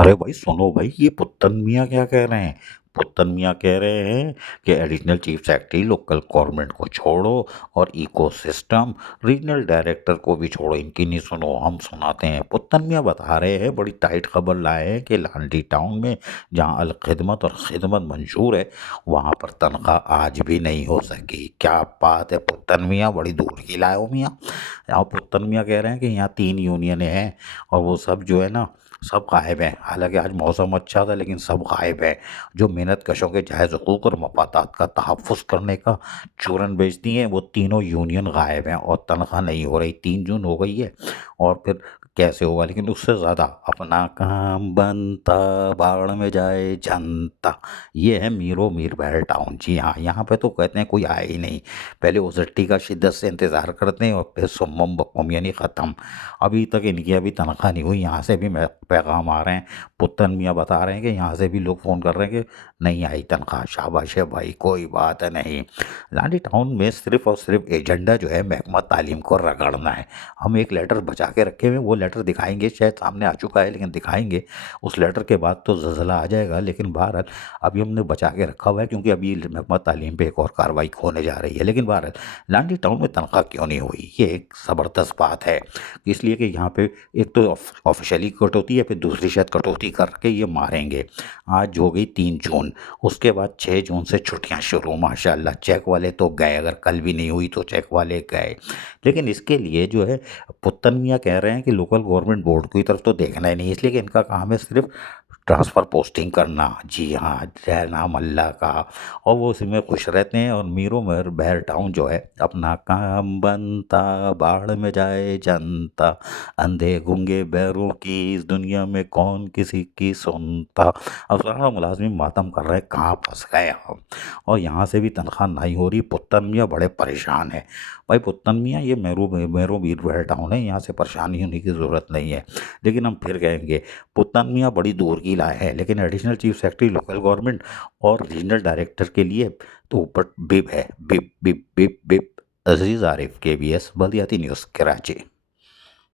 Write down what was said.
अरे भाई सुनो भाई, ये पुत्तन मियाँ क्या कह रहे हैं। पुत्तन मियाँ कह रहे हैं कि additional chief secretary local government को छोड़ो और इकोसिस्टम रीजनल डायरेक्टर को भी छोड़ो, इनकी नहीं सुनो, हम सुनाते हैं। पुत्तन मियाँ बता रहे हैं, बड़ी टाइट खबर लाए हैं कि लांडी टाउन में जहाँ अलखिदमत और खिदमत मंजूर है वहाँ पर तनख्वाह आज भी नहीं हो सकी। क्या बात है पुत्तन मियाँ, बड़ी दूर की लाए हो मियाँ। यहाँ पुत्तन मियाँ कह रहे हैं कि यहाँ 3 यूनियनें हैं और वो सब जो है ना, सब गायब हैं। हालांकि आज मौसम अच्छा था लेकिन सब गायब हैं। जो मेहनत कशों के जायज़ हकूक़ और मफादात का तहफ़्फ़ुज़ करने का चूरन बेचती हैं, वो तीनों यूनियन गायब हैं और तनख्वाह नहीं हो रही। 3 जून हो गई है और फिर कैसे होगा। लेकिन उससे ज़्यादा अपना काम बनता बाढ़ में जाए जनता, ये है मीरो मीर भैल टाउन। जी हाँ, यहाँ पे तो कहते हैं कोई आए ही नहीं। पहले ओजट्टी का शिद्दत से इंतज़ार करते हैं और फिर सुम्मम बकम यानी ख़त्म। अभी तक इनकी अभी तनख्वाह नहीं हुई। यहाँ से भी पैगाम आ रहे हैं, पुत्तन मियाँ बता रहे हैं कि यहाँ से भी लोग फ़ोन कर रहे हैं कि नहीं आई तनख्वाह। शाबाश है भाई, कोई बात नहीं। लाडी टाउन में सिर्फ और सिर्फ एजेंडा जो है महकमा तालीम को रगड़ना है। हम एक लेटर बचा के रखे हुए हैं, वो लेटर दिखाएंगे, शायद सामने आ चुका है लेकिन दिखाएंगे। उस लेटर के बाद तो ज़लज़ला आ जाएगा, लेकिन बहरहाल अभी हमने बचा के रखा हुआ है क्योंकि अभी महकमा तालीम पे एक और कार्रवाई होने जा रही है। लेकिन बहरहाल लाडी टाउन में तनख्वाह क्यों नहीं हुई, ये एक ज़बरदस्त बात है। इसलिए कि यहाँ पे एक तो ऑफिशियली कटौती है, फिर दूसरी शायद कटौती करके ये मारेंगे। आज हो गई 3 जून, उसके बाद 6 जून से छुट्टियां शुरू। माशाल्लाह, चेक वाले तो गए, अगर कल भी नहीं हुई तो चेक वाले गए। लेकिन इसके लिए जो है पुत्तन मियाँ कह रहे हैं कि लोकल गवर्नमेंट बोर्ड की तरफ तो देखना ही नहीं, इसलिए कि इनका काम है सिर्फ ट्रांसफ़र पोस्टिंग करना। जी हाँ, जय नाम अल्लाह का। और वो उसी में खुश रहते हैं और मीरो मर बहर टाउन जो है अपना काम बनता बाढ़ में जाए जनता, अंधे गूंगे बैरों की इस दुनिया में कौन किसी की सुनता। अब सारा मुलाजिम मातम कर रहे हैं, कहाँ फंस गए हम। और यहाँ से भी तनख्वाह नहीं हो रही। पुत्तन मियाँ बड़े परेशान है। भाई पुत्तन मियाँ, ये मेरो वीर बहर टाउन है, यहाँ से परेशानी होने की ज़रूरत नहीं है। लेकिन हम फिर कहेंगे, पुत्तन मियाँ बड़ी दूर की लाए हैं, लेकिन additional chief secretary local government और रीजनल डायरेक्टर के लिए तो ऊपर बिप है, बिप बिप बिप बिप। अजीज आरिफ, KBS बल्दियाती न्यूज़, कराची।